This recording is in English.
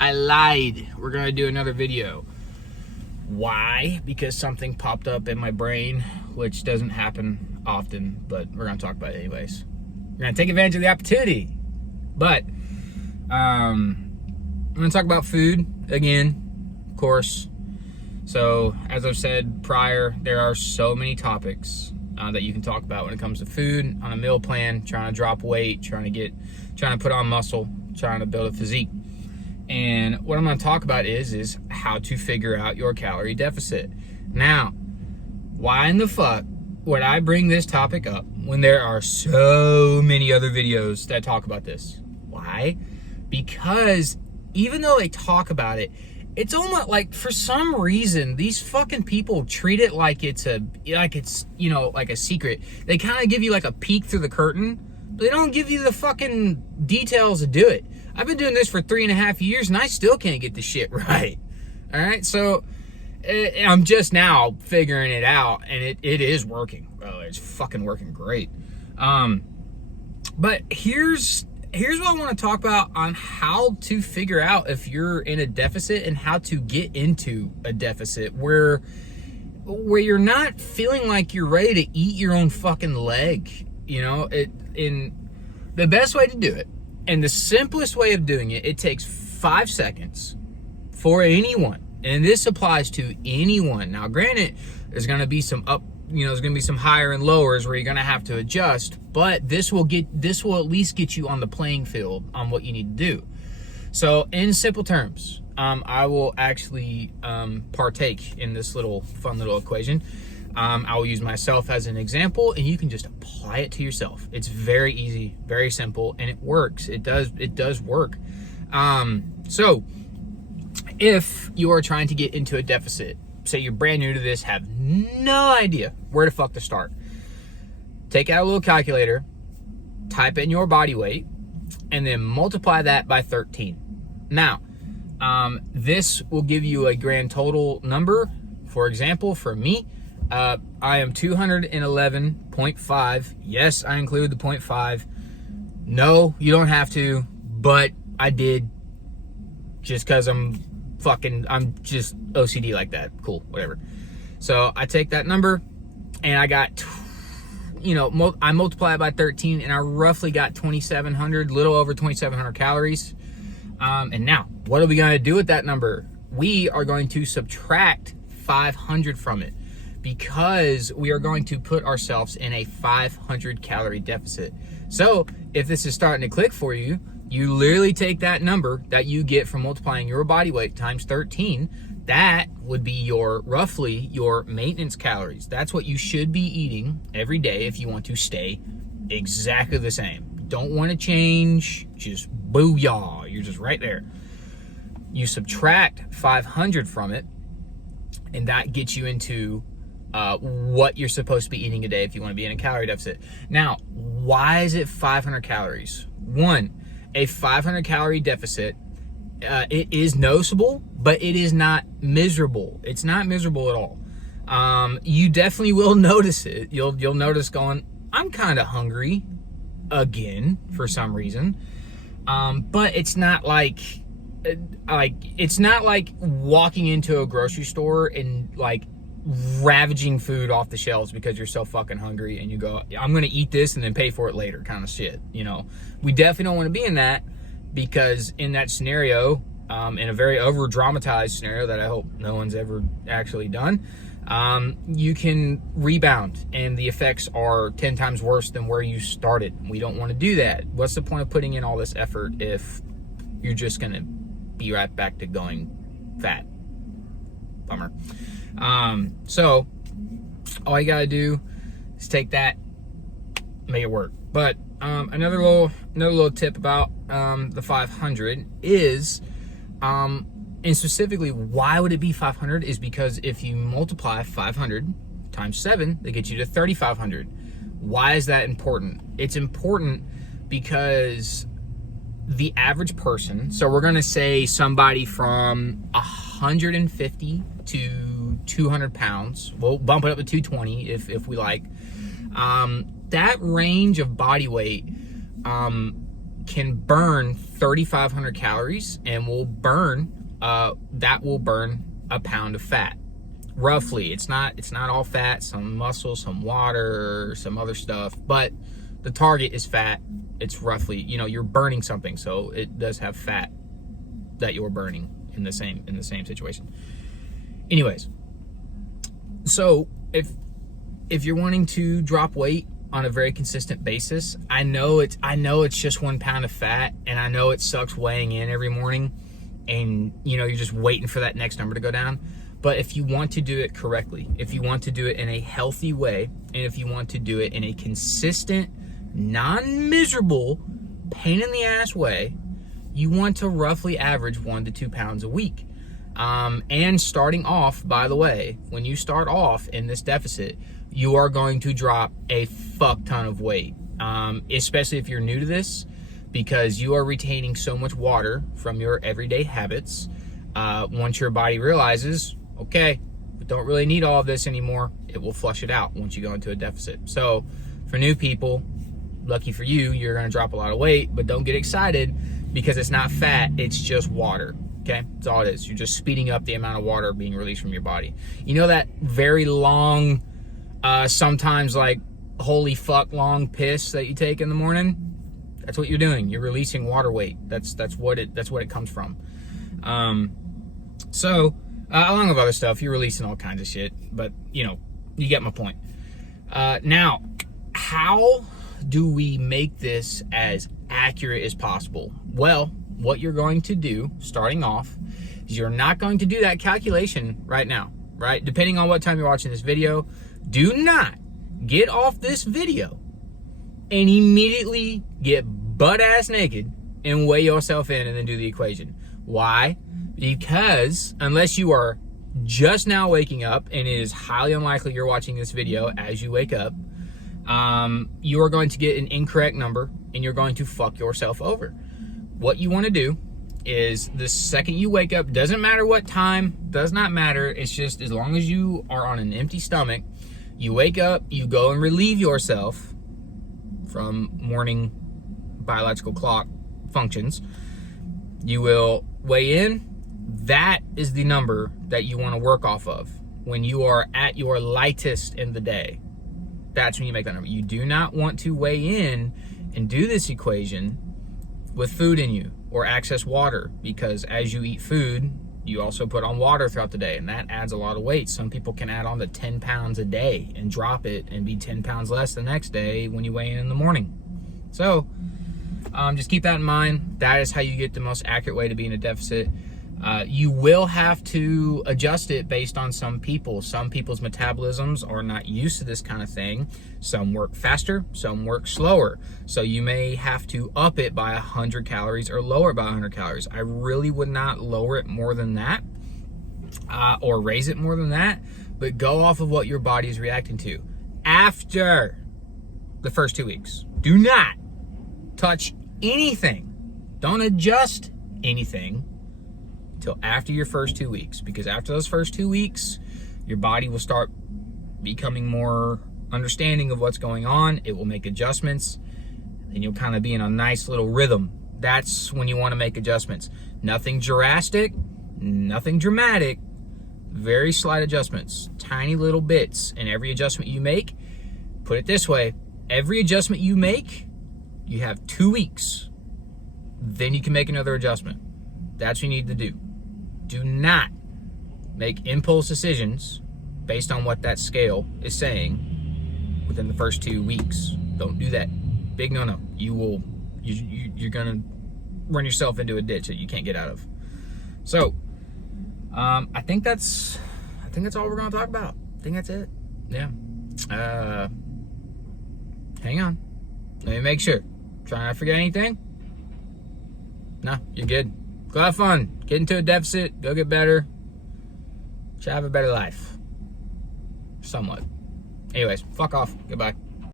I lied. We're going to do another video. Why? Because something popped up in my brain, which doesn't happen often, but we're going to talk about it anyways. We're going to take advantage of the opportunity. But I'm going to talk about food again, of course. So, as I've said prior, there are so many topics that you can talk about when it comes to food, on a meal plan, trying to drop weight, trying to put on muscle, trying to build a physique. And what I'm going to talk about is how to figure out your calorie deficit. Now, why in the fuck would I bring this topic up when there are so many other videos that talk about this? Why? Because even though they talk about it, it's almost like, for some reason, these fucking people treat it like it's you know, like a secret. They kind of give you like a peek through the curtain, but they don't give you the fucking details to do it. I've been doing this for 3.5 years and I still can't get the shit right. All right, so I'm just now figuring it out, and it is working. Well, it's fucking working great. But here's what I want to talk about on how to figure out if you're in a deficit and how to get into a deficit where you're not feeling like you're ready to eat your own fucking leg. You know, in the best way to do it and the simplest way of doing it, it takes 5 seconds for anyone. And this applies to anyone. Now, granted, there's going to be some there's going to be some higher and lowers where you're going to have to adjust, but this will at least get you on the playing field on what you need to do. So in simple terms, I will actually partake in this fun little equation. I will use myself as an example, and you can just apply it to yourself. It's very easy, very simple, and it works. It does work. So if you are trying to get into a deficit, say you're brand new to this, have no idea where the fuck to start, take out a little calculator, type in your body weight, and then multiply that by 13. Now, this will give you a grand total number. For example, for me, I am 211.5. Yes, I include the 0.5. No, you don't have to, but I did just because I'm just OCD like that. Cool, whatever. So I take that number and I got, I multiply it by 13 and I roughly got 2,700, little over 2,700 calories. And now, what are we going to do with that number? We are going to subtract 500 from it, because we are going to put ourselves in a 500 calorie deficit. So if this is starting to click for you, you literally take that number that you get from multiplying your body weight times 13. That would be roughly your maintenance calories. That's what you should be eating every day if you want to stay exactly the same. Don't want to change, just booyah, you're just right there. You subtract 500 from it, and that gets you into what you're supposed to be eating a day if you want to be in a calorie deficit. Now, why is it 500 calories? One, a 500 calorie deficit, it is noticeable, but it is not miserable. It's not miserable at all. You definitely will notice it. You'll notice going, I'm kind of hungry again for some reason. But it's not like walking into a grocery store and like ravaging food off the shelves because you're so fucking hungry and you go, I'm gonna eat this and then pay for it later kind of shit. We definitely don't want to be in that, because in that scenario, in a very over dramatized scenario that I hope no one's ever actually done, you can rebound and the effects are 10 times worse than where you started. We don't want to do that. What's the point of putting in all this effort if you're just gonna be right back to going fat? Bummer. So all you gotta do is take that, make it work. But another little tip about the 500 is, and specifically why would it be 500 is because if you multiply 500 times 7, they get you to 3,500. Why is that important? It's important because the average person, so we're gonna say somebody from 150 to 200 pounds, we'll bump it up to 220 if we like, that range of body weight can burn 3,500 calories and will burn that will burn a pound of fat, roughly. It's not all fat, some muscle, some water, some other stuff, but the target is fat. It's roughly, you're burning something, so it does have fat that you're burning in the same situation. Anyways, so if you're wanting to drop weight on a very consistent basis, I know it's just 1 pound of fat, and I know it sucks weighing in every morning and you're just waiting for that next number to go down. But if you want to do it correctly, if you want to do it in a healthy way, and if you want to do it in a consistent, non-miserable, pain in the ass way, you want to roughly average 1 to 2 pounds a week. And starting off, by the way, when you start off in this deficit, you are going to drop a fuck ton of weight, especially if you're new to this, because you are retaining so much water from your everyday habits. Once your body realizes, okay, we don't really need all of this anymore, it will flush it out once you go into a deficit. So for new people, lucky for you, you're going to drop a lot of weight, but don't get excited because it's not fat, it's just water. Okay, that's all it is. You're just speeding up the amount of water being released from your body. That very long, sometimes like holy fuck long piss that you take in the morning? That's what you're doing. You're releasing water weight. That's what it comes from. So along with other stuff, you're releasing all kinds of shit, but you get my point. Now, how do we make this as accurate as possible? Well, what you're going to do starting off is you're not going to do that calculation right now, right? Depending on what time you're watching this video, do not get off this video and immediately get butt-ass naked and weigh yourself in and then do the equation. Why? Because unless you are just now waking up, and it is highly unlikely you're watching this video as you wake up, you are going to get an incorrect number and you're going to fuck yourself over. What you want to do is the second you wake up, doesn't matter what time, does not matter, it's just as long as you are on an empty stomach, you wake up, you go and relieve yourself from morning biological clock functions, you will weigh in. That is the number that you want to work off of when you are at your lightest in the day. That's when you make that number. You do not want to weigh in and do this equation with food in you or excess water, because as you eat food, you also put on water throughout the day, and that adds a lot of weight. Some people can add on to 10 pounds a day and drop it and be 10 pounds less the next day when you weigh in the morning. So just keep that in mind. That is how you get the most accurate way to be in a deficit. You will have to adjust it based on some people. Some people's metabolisms are not used to this kind of thing. Some work faster, some work slower. So you may have to up it by 100 calories or lower it by 100 calories. I really would not lower it more than that or raise it more than that, but go off of what your body is reacting to. After the first 2 weeks, do not touch anything. Don't adjust anything until after your first 2 weeks, because after those first 2 weeks, your body will start becoming more understanding of what's going on. It will make adjustments, and you'll kind of be in a nice little rhythm. That's when you want to make adjustments. Nothing drastic, nothing dramatic, very slight adjustments, tiny little bits. And every adjustment you make, put it this way, every adjustment you make, you have 2 weeks. Then you can make another adjustment. That's what you need to do. Do not make impulse decisions based on what that scale is saying within the first 2 weeks. Don't do that. Big no-no. You're gonna run yourself into a ditch that you can't get out of. So, I think that's all we're gonna talk about. I think that's it. Yeah. Hang on. Let me make sure. Trying not to forget anything? No, you're good. Go have fun. Get into a deficit. Go get better. Try to have a better life. Somewhat. Anyways, fuck off. Goodbye.